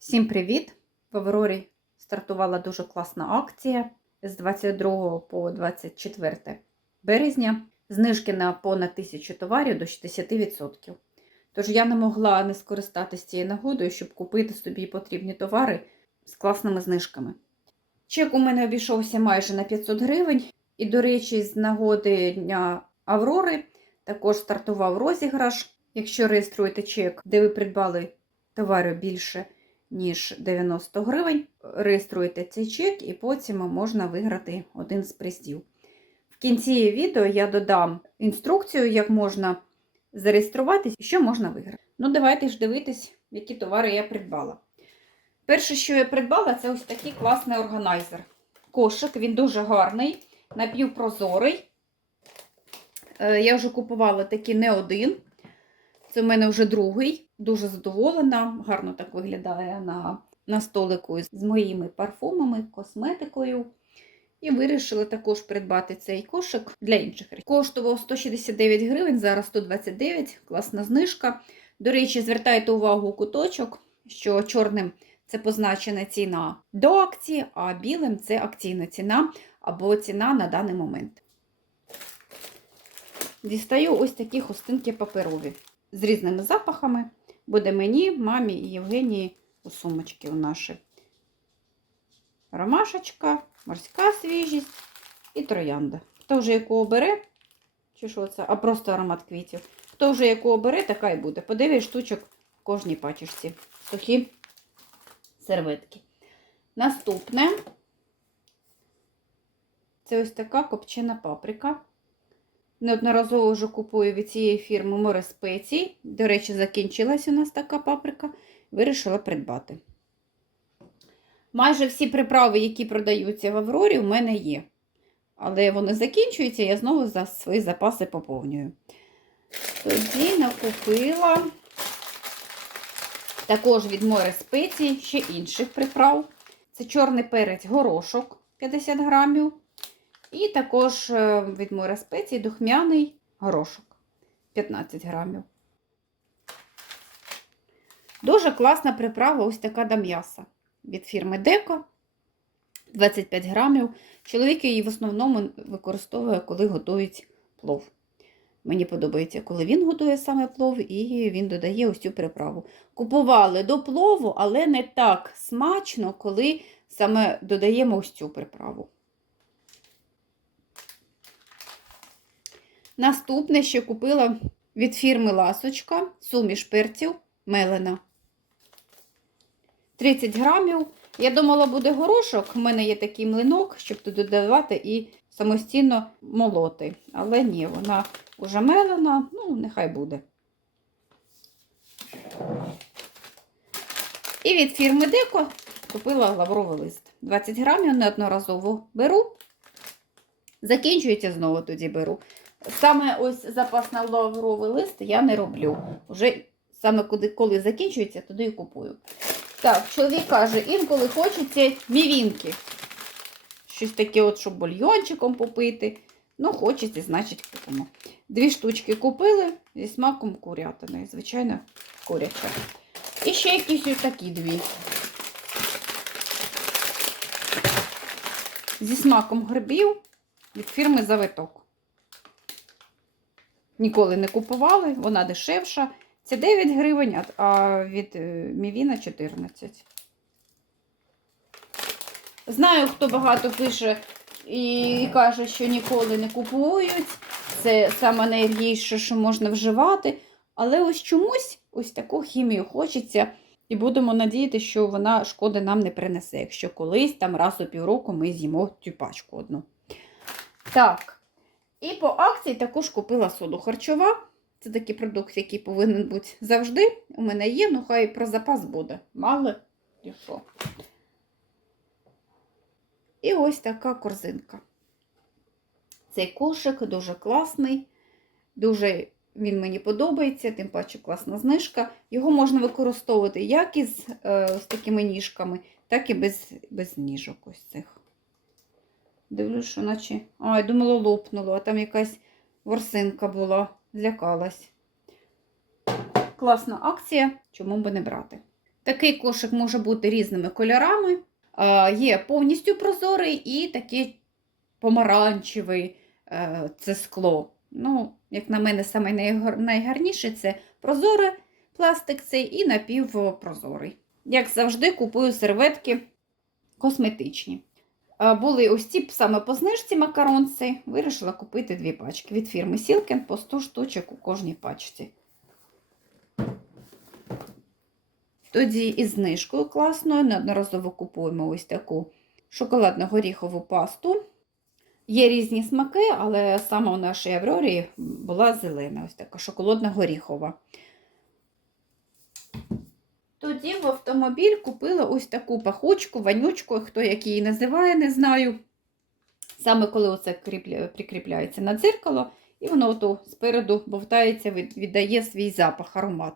Всім привіт! В Аврорі стартувала дуже класна акція з 22 по 24 березня. Знижки на понад 1000 товарів до 60%. Тож я не могла не скористатися цією нагодою, щоб купити собі потрібні товари з класними знижками. Чек у мене обійшовся майже на 500 гривень. І, до речі, з нагоди Дня Аврори також стартував розіграш. Якщо реєструєте чек, де ви придбали товари більше ніж 90 гривень, реєструєте цей чек і потім можна виграти один з призів. В кінці відео я додам інструкцію, як можна зареєструватись і що можна виграти. Ну, давайте ж дивитись, які товари я придбала. Перше, що я придбала, це ось такий класний органайзер. Кошик, він дуже гарний, напівпрозорий. Е, Я вже купувала такий не один. Це в мене вже другий. Дуже задоволена. Гарно так виглядає на, на столику з моїми парфумами, косметикою. І вирішила також придбати цей кошик для інших речей. Коштував 169 гривень, зараз 129, класна знижка. До речі, звертайте увагу у куточок, що чорним це позначена ціна до акції, а білим це акційна ціна або ціна на даний момент. Дістаю ось такі хустинки паперові з різними запахами. Буде мені, мамі і Євгенії у сумочки у наші. Ромашечка, морська свіжість і троянда. Хто вже яку обере, чи що це, а просто аромат квітів. Хто вже яку обере, така і буде. По 9 штучок в кожній пачечці. Сухі серветки. Наступне це ось така копчена паприка. Неодноразово вже купую від цієї фірми море спецій. До речі, закінчилась у нас така паприка. Вирішила придбати. Майже всі приправи, які продаються в Аврорі, у мене є. Але вони закінчуються, я знову за свої запаси поповнюю. Тоді накупила також від море спецій ще інших приправ. Це чорний перець горошок 50 грамів. І також е, від море спецій духмяний горошок 15 грамів. Дуже класна приправа ось така до м'яса від фірми Деко 25 грамів. Чоловік її в основному використовує, коли готують плов. Мені подобається, коли він готує саме плов, і він додає ось цю приправу. Купували до плову, але не так смачно, коли саме додаємо ось цю приправу. Наступне, що купила від фірми Ласочка, суміш перців мелена. 30 грамів. Я думала, буде горошок. У мене є такий млинок, щоб туди додавати і самостійно молоти. Але ні, вона вже мелена, ну, нехай буде. І від фірми Деко купила лавровий лист. 20 грамів неодноразово беру. Закінчується знову тоді беру. Саме ось запас на лавровий лист я не роблю. Уже саме куди, коли закінчується, туди і купую. Так, чоловік каже, інколи хочеться мівінки. Щось таке, от, щоб бульйончиком попити. Ну, хочеться, значить, купимо. Дві штучки купили зі смаком курятини. Звичайно, куряча. І ще якісь ось такі дві. Зі смаком грибів від фірми Завиток. Ніколи не купували, вона дешевша. Це 9 гривень, а від Мівіна 14. Знаю, хто багато пише і каже, що ніколи не купують. Це саме найгірше, що можна вживати. Але ось чомусь ось таку хімію хочеться. І будемо надіятися, що вона шкоди нам не принесе, якщо колись там раз у півроку ми з'їмо цю пачку одну. Так. І по акції також купила соду харчова. Це такий продукт, який повинен бути завжди. У мене є, ну хай про запас буде. Мало і що. І ось така корзинка. Цей кошик дуже класний, дуже він мені подобається, тим паче класна знижка. Його можна використовувати як із е, з такими ніжками, так і без, без ніжок ось цих. Дивлюсь, що наче. Я думала, лопнуло, а там якась ворсинка була, злякалась. Класна акція, чому би не брати. Такий кошик може бути різними кольорами. Є повністю прозорий і такий помаранчевий е, це скло. Ну, як на мене, саме найгар- найгарніше це прозоре пластик цей і напівпрозорий. Як завжди, купую серветки косметичні. А, Були ось ці саме по знижці макаронці. Вирішила купити дві пачки від фірми Сілкен по 100 штучок у кожній пачці. Тоді із знижкою класною неодноразово купуємо ось таку шоколадно-горіхову пасту. Є різні смаки, але саме у нашій Аврорі була зелена, ось така шоколадно-горіхова. Тоді в автомобіль купила ось таку пахучку, ванючку, хто як її називає, не знаю. Саме коли оце прикріпляється на дзеркало, і воно ото спереду бовтається, віддає свій запах, аромат.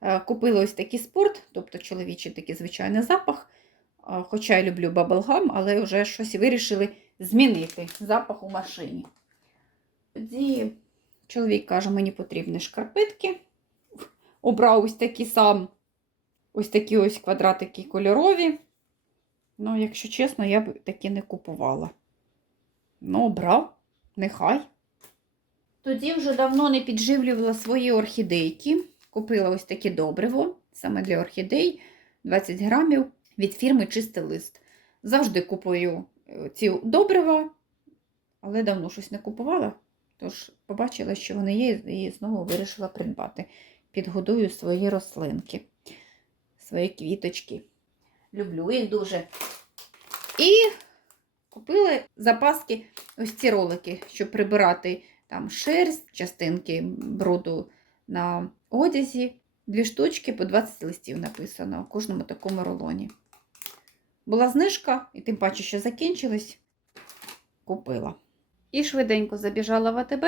Е, Купила ось такий спорт, тобто чоловічий такий звичайний запах. Е, Хоча я люблю баблгам, але вже щось вирішили змінити запах у машині. Тоді чоловік каже, мені потрібні шкарпетки. Обрав ось такі сам, ось такі ось квадратики кольорові. Ну, якщо чесно, я б такі не купувала. Ну, обрав, нехай. Тоді вже давно не підживлювала свої орхідейки. Купила ось таке добриво, саме для орхідей 20 грамів від фірми Чистий лист. Завжди купую е, ці добрива, але давно щось не купувала. Тож побачила, що вони є, і знову вирішила придбати. Підгодую свої рослинки, свої квіточки. Люблю їх дуже. І купила запаски ось ці ролики, щоб прибирати там шерсть, частинки бруду на одязі. Дві штучки по 20 листів написано у кожному такому рулоні. Була знижка, і тим паче, що закінчились, купила. І швиденько забіжала в АТБ,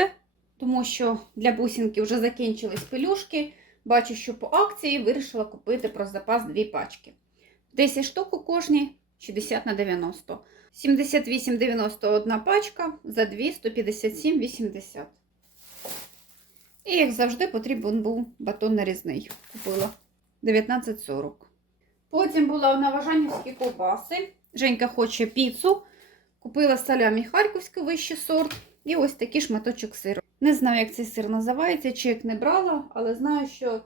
тому що для бусинки вже закінчились пелюшки. Бачу, що по акції вирішила купити про запас дві пачки. 10 штук у кожній 60 на 90. 78,91 пачка за 2 157,80. І, як завжди, потрібен був батон нарізний. Купила 19,40. Потім була на Важанівські ковбаси. Женька хоче піцу. Купила салямі харківський вищий сорт. І ось такий шматочок сиру. Не знаю, як цей сир називається, чи як не брала, але знаю, що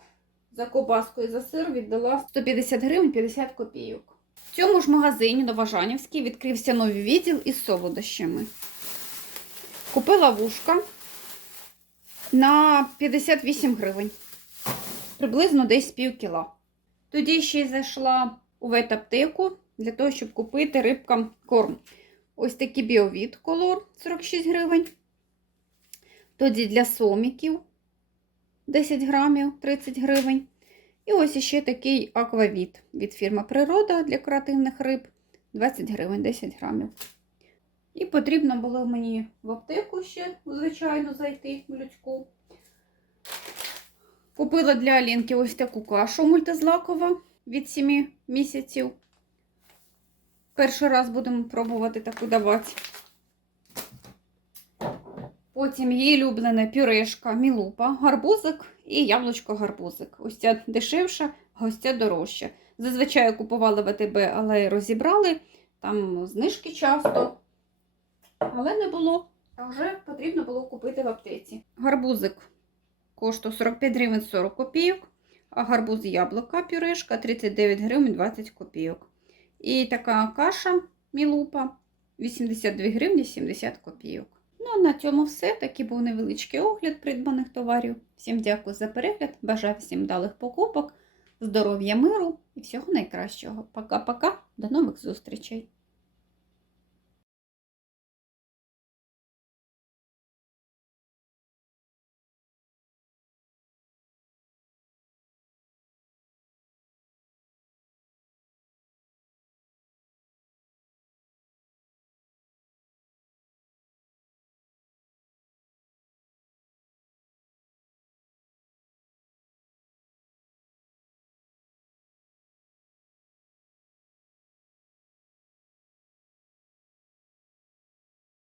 за ковбаску і за сир віддала 150 гривень 50 копійок. В цьому ж магазині Новожанівський відкрився новий відділ із солодощами. Купила вушка на 58 гривень. Приблизно десь пів кіла. Тоді ще й зайшла у ветаптеку для того, щоб купити рибкам корм. Ось такий біовід колор 46 гривень. Тоді для соміків 10 грамів 30 гривень. І ось ще такий аквавіт від фірми Природа для креативних риб 20 гривень 10 грамів. І потрібно було мені в аптеку ще, звичайно, зайти в людську. Купила для Алінки ось таку кашу мультизлакова від 7 місяців. Перший раз будемо пробувати таку давати. Потім її улюблене пюрешка, мілупа, гарбузик і яблучко-гарбузик. Ось ця дешевша, ця дорожча. Зазвичай я купувала в АТБ, але розібрали. Там знижки часто, але не було. А вже потрібно було купити в аптеці. Гарбузик коштує 45 гривень 40 копійок, а гарбуз яблука пюрешка 39 гривень 20 копійок. І така каша мілупа 82 гривні 70 копійок. Ну, а на цьому все. Такий був невеличкий огляд придбаних товарів. Всім дякую за перегляд. Бажаю всім далих покупок, здоров'я, миру і всього найкращого. Пока-пока, до нових зустрічей!